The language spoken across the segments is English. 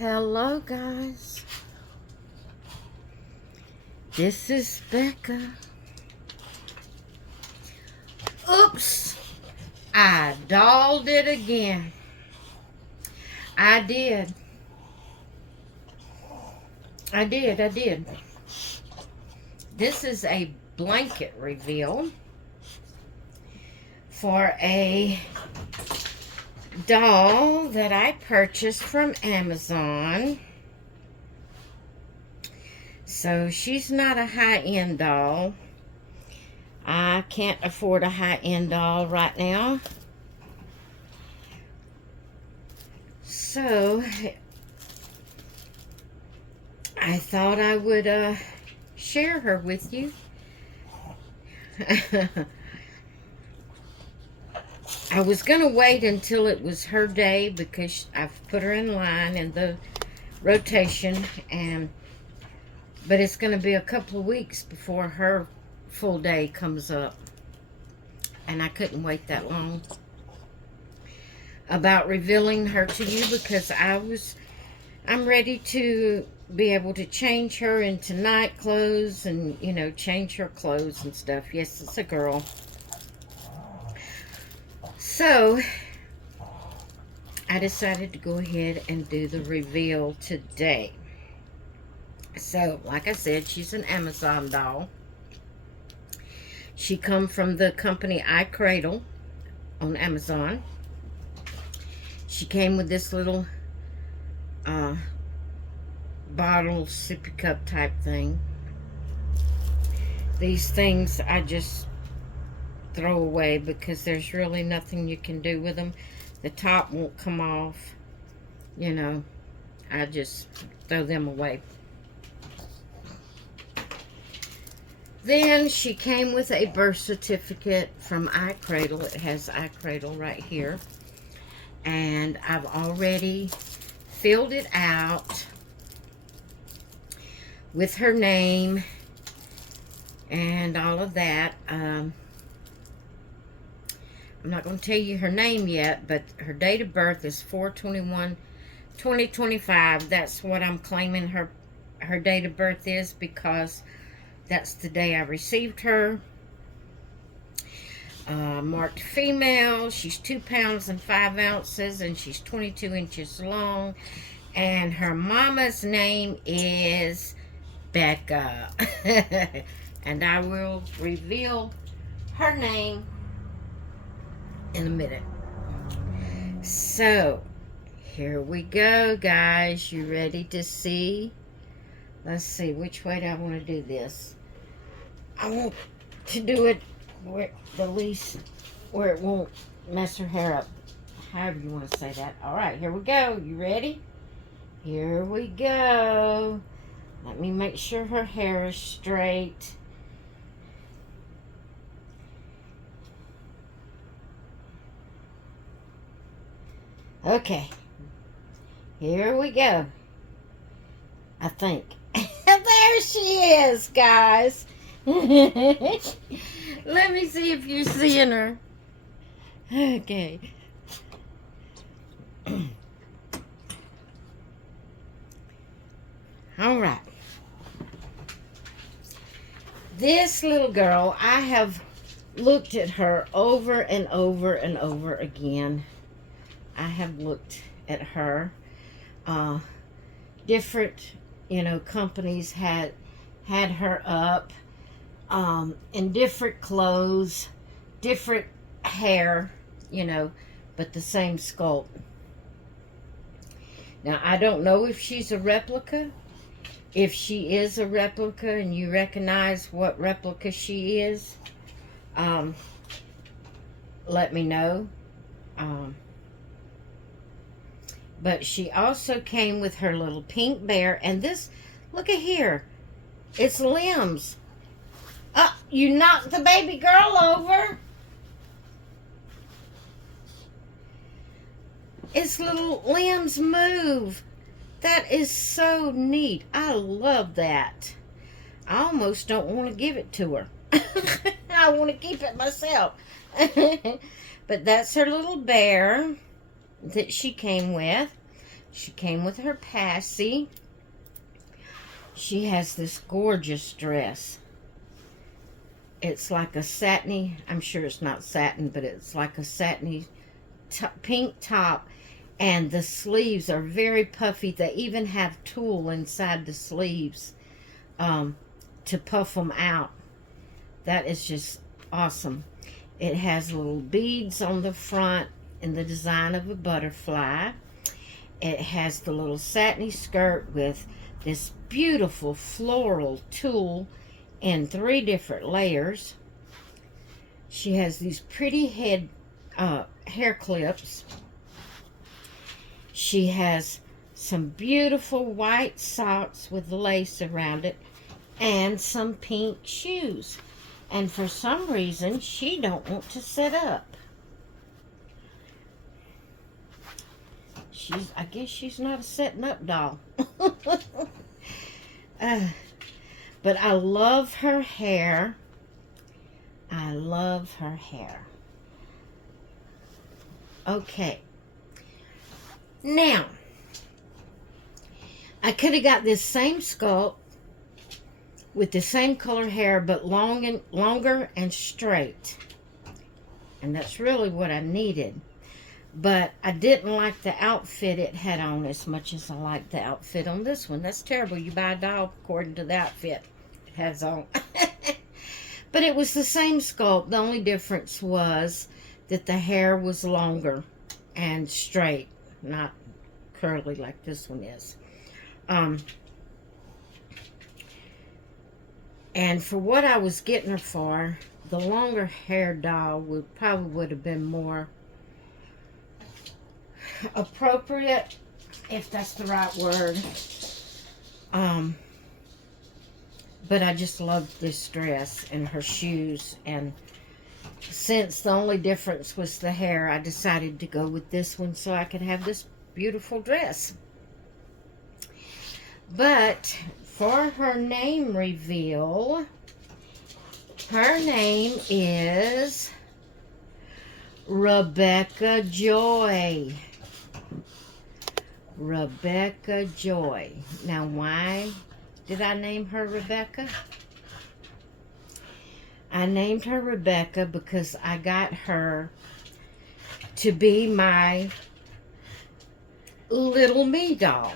Hello, guys. This is Becca. Oops, I dolled it again. I did. I did. This is a blanket reveal for a doll that I purchased from Amazon. So she's not a high-end doll. I can't afford a high-end doll right now. So I thought I would share her with you. I was going to wait until it was her day because I've put her in line in the rotation, but it's going to be a couple of weeks before her full day comes up, and I couldn't wait that long about revealing her to you because I'm ready to be able to change her into night clothes and, change her clothes and stuff. Yes, it's a girl. So I decided to go ahead and do the reveal today. So, like I said, she's an Amazon doll. She come from the company iCradle on Amazon. She came with this little bottle sippy cup type thing. These things I just throw away because there's really nothing you can do with them. The top won't come off. I just throw them away. Then she came with a birth certificate from iCradle. It has iCradle right here. And I've already filled it out with her name and all of that. I'm not going to tell you her name yet, but her date of birth is 4/21/2025. That's what I'm claiming her date of birth is because that's the day I received her. Marked female. She's 2 pounds and 5 ounces, and she's 22 inches long. And her mama's name is Becca. And I will reveal her name in a minute. So, here we go, guys. You ready to see? Let's see, which way do I want to do this? I want to do it where it won't mess her hair up. However you want to say that. Alright, here we go. You ready? Here we go. Let me make sure her hair is straight. Okay. Here we go. I think. There she is, guys. Let me see if you're seeing her. Okay. All right. This little girl, I have looked at her over and over and over again. I have looked at her. Different, companies had her up in different clothes, different hair, but the same sculpt. Now, I don't know if she's a replica. If she is a replica and you recognize what replica she is, let me know. But she also came with her little pink bear. And this, look at here. It's limbs. You knocked the baby girl over. Its little limbs move. That is so neat. I love that. I almost don't want to give it to her. I want to keep it myself. But that's her little bear that she came with. She came with her Passy. She has this gorgeous dress. It's like a satiny, I'm sure it's not satin, but it's like a satiny pink top. And the sleeves are very puffy. They even have tulle inside the sleeves to puff them out. That is just awesome. It has little beads on the front in the design of a butterfly. It has the little satiny skirt with this beautiful floral tulle in 3 different layers. She has these pretty hair clips. She has some beautiful white socks with lace around it and some pink shoes. And for some reason, she don't want to sit up. I guess she's not a sitting up doll. But I love her hair. I love her hair. Okay. Now, I could have got this same sculpt with the same color hair, but longer and straight. And that's really what I needed. But I didn't like the outfit it had on as much as I liked the outfit on this one. That's terrible. You buy a doll according to the outfit it has on. But it was the same sculpt. The only difference was that the hair was longer and straight, not curly like this one is. And for what I was getting her for, the longer hair doll would have been more appropriate, if that's the right word. But I just loved this dress and her shoes, and since the only difference was the hair, I decided to go with this one so I could have this beautiful dress. But for her name reveal, her name is Rebecca Joy. Rebecca Joy. Now, why did I name her Rebecca? I named her Rebecca because I got her to be my little me doll.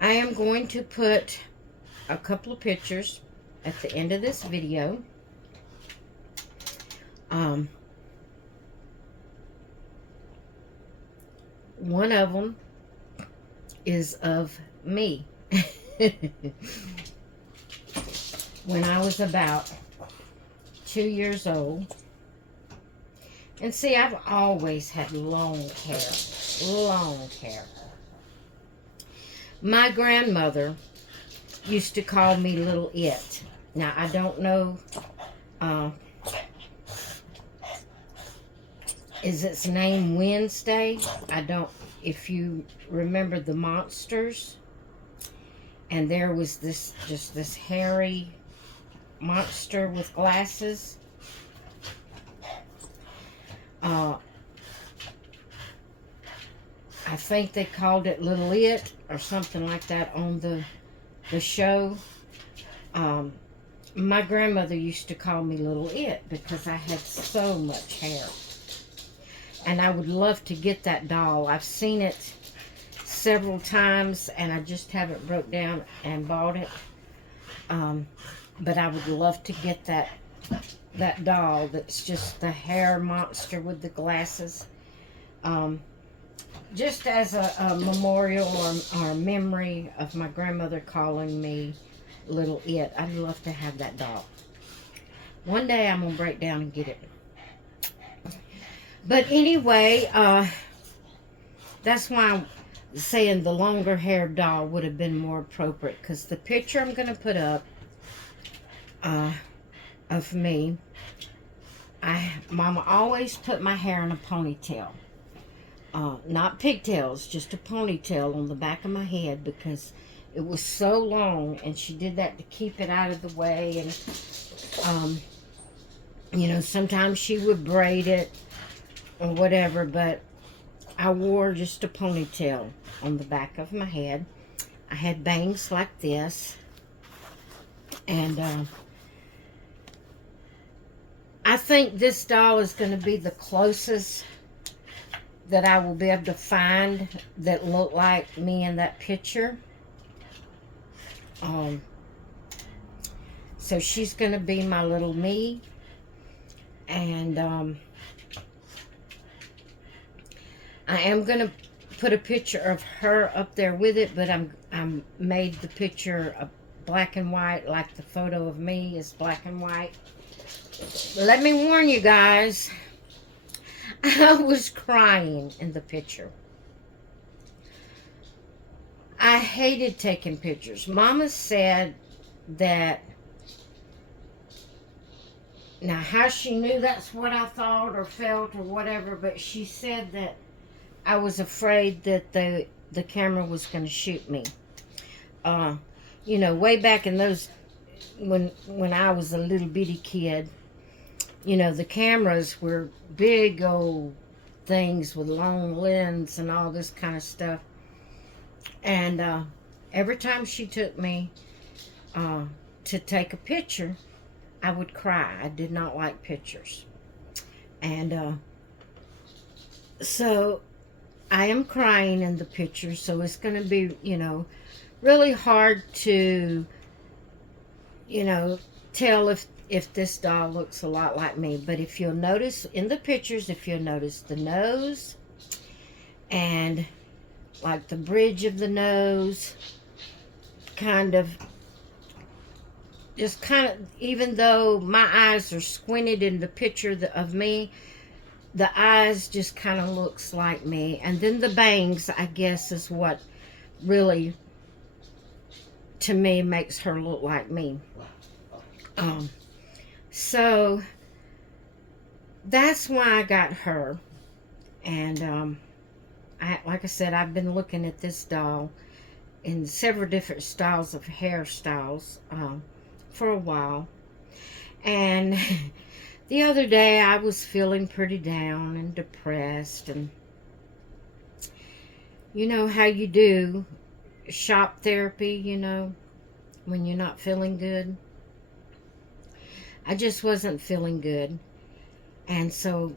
I am going to put a couple of pictures at the end of this video. One of them is of me when I was about 2 years old. And see, I've always had long hair. Long hair. My grandmother used to call me Little It. Now, I don't know, is its name Wednesday? I don't, if you remember the Monsters, and there was this, just this hairy monster with glasses. I think they called it Little It or something like that on the show. My grandmother used to call me Little It because I had so much hair. And I would love to get that doll. I've seen it several times and I just haven't broke down and bought it. But I would love to get that doll that's just the hair monster with the glasses. Just as a memorial or a memory of my grandmother calling me Little It. I'd love to have that doll. One day I'm going to break down and get it. But anyway, that's why I'm saying the longer hair doll would have been more appropriate. Because the picture I'm going to put up of me, Mama always put my hair in a ponytail. Not pigtails, just a ponytail on the back of my head because it was so long, and she did that to keep it out of the way. And you know, sometimes she would braid it or whatever, but I wore just a ponytail on the back of my head. I had bangs like this. And I think this doll is going to be the closest that I will be able to find that look like me in that picture. So she's going to be my little me. And I am going to put a picture of her up there with it, but I'm made the picture a black and white, like the photo of me is black and white. Let me warn you guys, I was crying in the picture. I hated taking pictures. Mama said that, now how she knew that's what I thought or felt or whatever, but she said that I was afraid that the camera was going to shoot me. You know, way back in those, when I was a little bitty kid, you know, the cameras were big old things with long lens and all this kind of stuff. And every time she took me to take a picture, I would cry. I did not like pictures. And so I am crying in the picture, so it's going to be, you know, really hard to, you know, tell if this doll looks a lot like me. But if you'll notice in the pictures, if you'll notice the nose and like the bridge of the nose, kind of, just kind of, even though my eyes are squinted in the picture of me, the eyes just kind of looks like me. And then the bangs, I guess, is what really, to me, makes her look like me. So that's why I got her. And like I said, I've been looking at this doll in several different styles of hairstyles for a while. And the other day I was feeling pretty down and depressed, and you know how you do shop therapy, you know, when you're not feeling good. I just wasn't feeling good. And so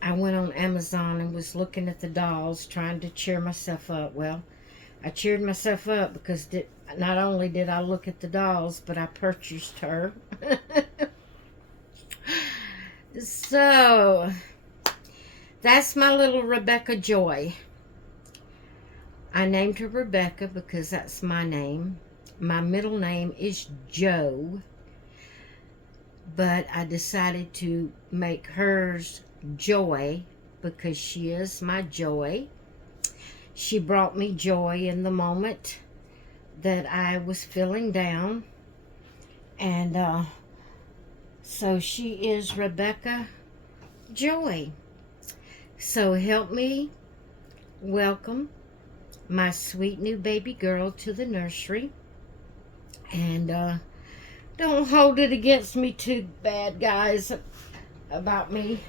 I went on Amazon and was looking at the dolls, trying to cheer myself up. Well, I cheered myself up because not only did I look at the dolls, but I purchased her. So that's my little Rebecca Joy. I named her Rebecca because that's my name. My middle name is Joe, but I decided to make hers Joy because she is my joy. She brought me joy in the moment that I was feeling down. And so she is Rebecca Joy. So help me welcome my sweet new baby girl to the nursery. And don't hold it against me too bad, guys, about me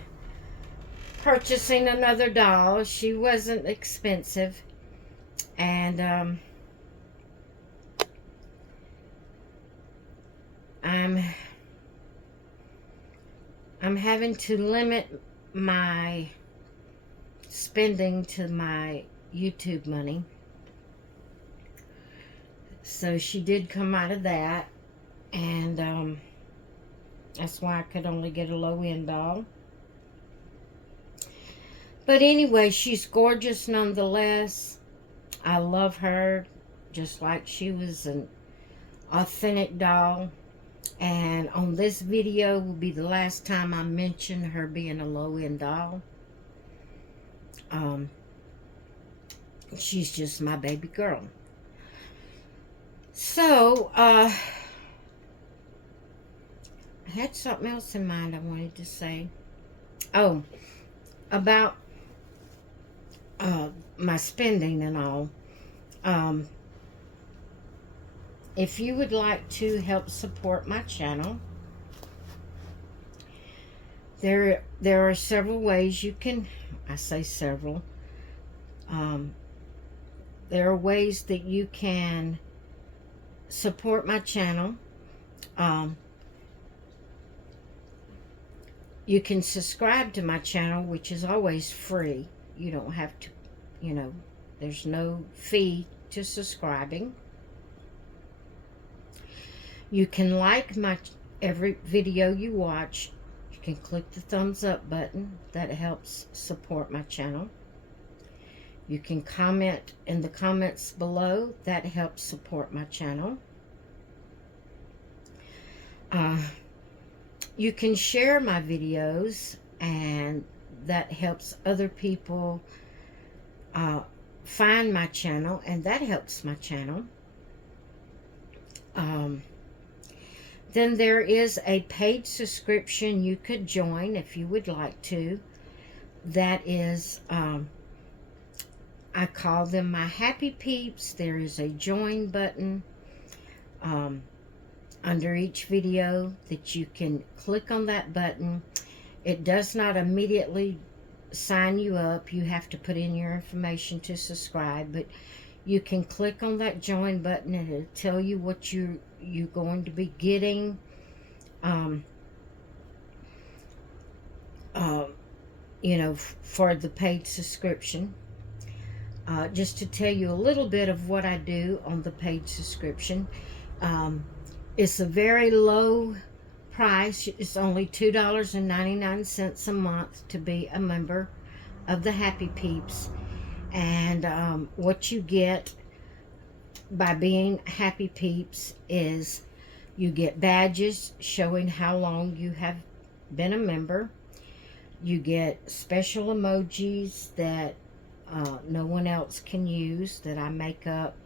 purchasing another doll. She wasn't expensive. And I'm having to limit my spending to my YouTube money. So she did come out of that, and that's why I could only get a low-end doll. But anyway, she's gorgeous nonetheless. I love her just like she was an authentic doll. And on this video will be the last time I mention her being a low-end doll. She's just my baby girl. So, I had something else in mind I wanted to say. Oh, about my spending and all. If you would like to help support my channel, there are several ways you can I say several. There are ways that you can support my channel. You can subscribe to my channel, which is always free. You don't have to, there's no fee to subscribing. You can like every video you watch. You can click the thumbs up button. That helps support my channel. You can comment in the comments below. That helps support my channel. You can share my videos, and that helps other people find my channel, and that helps my channel. Then there is a paid subscription you could join if you would like to. That is, I call them my Happy Peeps. There is a join button under each video that you can click on that button. It does not immediately sign you up. You have to put in your information to subscribe, but you can click on that join button and it'll tell you what you're going to be getting. For the paid subscription. Just to tell you a little bit of what I do on the paid subscription. It's a very low price. It's only $2.99 a month to be a member of the Happy Peeps. And what you get by being Happy Peeps is you get badges showing how long you have been a member. You get special emojis that no one else can use, that I make up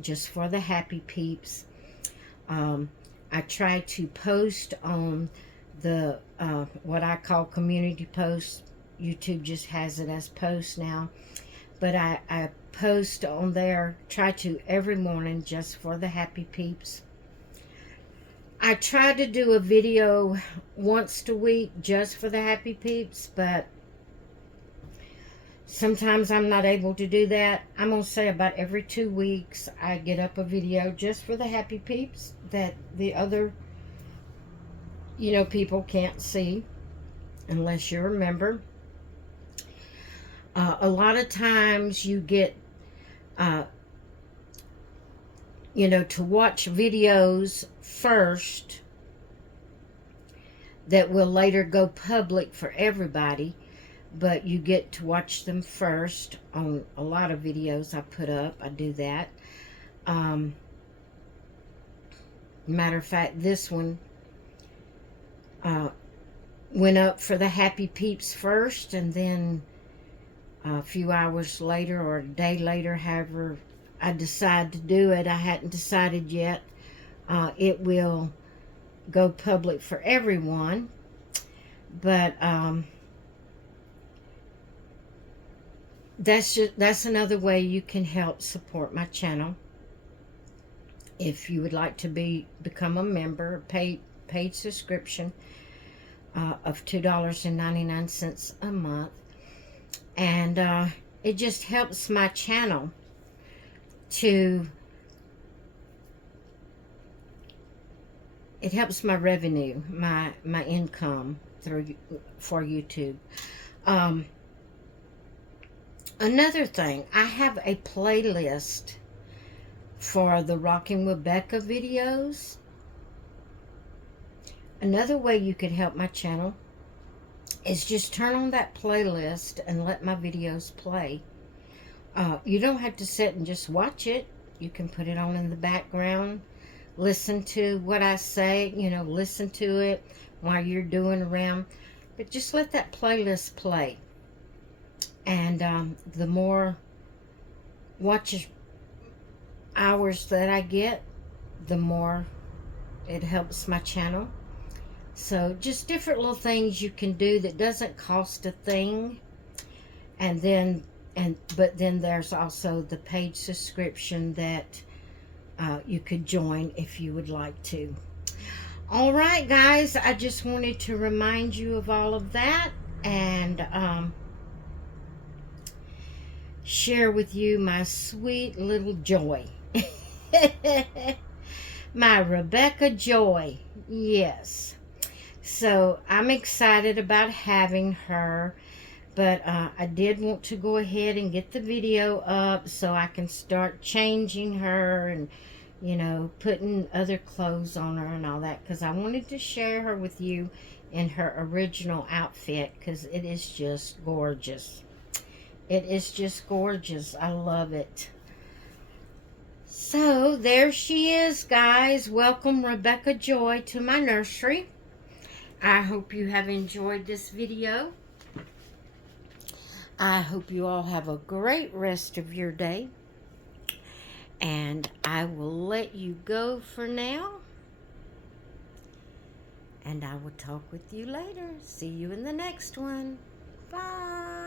just for the Happy Peeps. I try to post on the what I call community posts. YouTube just has it as posts now, but I post on there, try to every morning, just for the Happy Peeps. I try to do a video once a week just for the Happy Peeps, but sometimes I'm not able to do that. I'm going to say about every 2 weeks I get up a video just for the Happy Peeps that the other, people can't see unless you're a member. A lot of times you get, to watch videos first that will later go public for everybody. But you get to watch them first on a lot of videos I put up. I do that. Matter of fact, this one went up for the Happy Peeps first, and then a few hours later or a day later, however I decide to do it, I hadn't decided yet, it will go public for everyone. But that's another way you can help support my channel. If you would like to become a member, paid subscription of $2.99 a month, and it just helps my channel it helps my revenue, my income for YouTube. Another thing, I have a playlist for the Rocking with Becca videos. Another way you could help my channel is just turn on that playlist and let my videos play. You don't have to sit and just watch it. You can put it on in the background, listen to what I say, listen to it while you're doing around. But just let that playlist play. And the more watch hours that I get, the more it helps my channel. So just different little things you can do that doesn't cost a thing. But then there's also the paid subscription that you could join if you would like to. All right, guys, I just wanted to remind you of all of that. And share with you my sweet little Joy. My Rebecca Joy. Yes. So I'm excited about having her. But I did want to go ahead and get the video up so I can start changing her and, you know, putting other clothes on her and all that. Because I wanted to share her with you in her original outfit because it is just gorgeous. It is just gorgeous. I love it. So there she is, guys. Welcome Rebecca Joy to my nursery. I hope you have enjoyed this video. I hope you all have a great rest of your day. And I will let you go for now. And I will talk with you later. See you in the next one. Bye.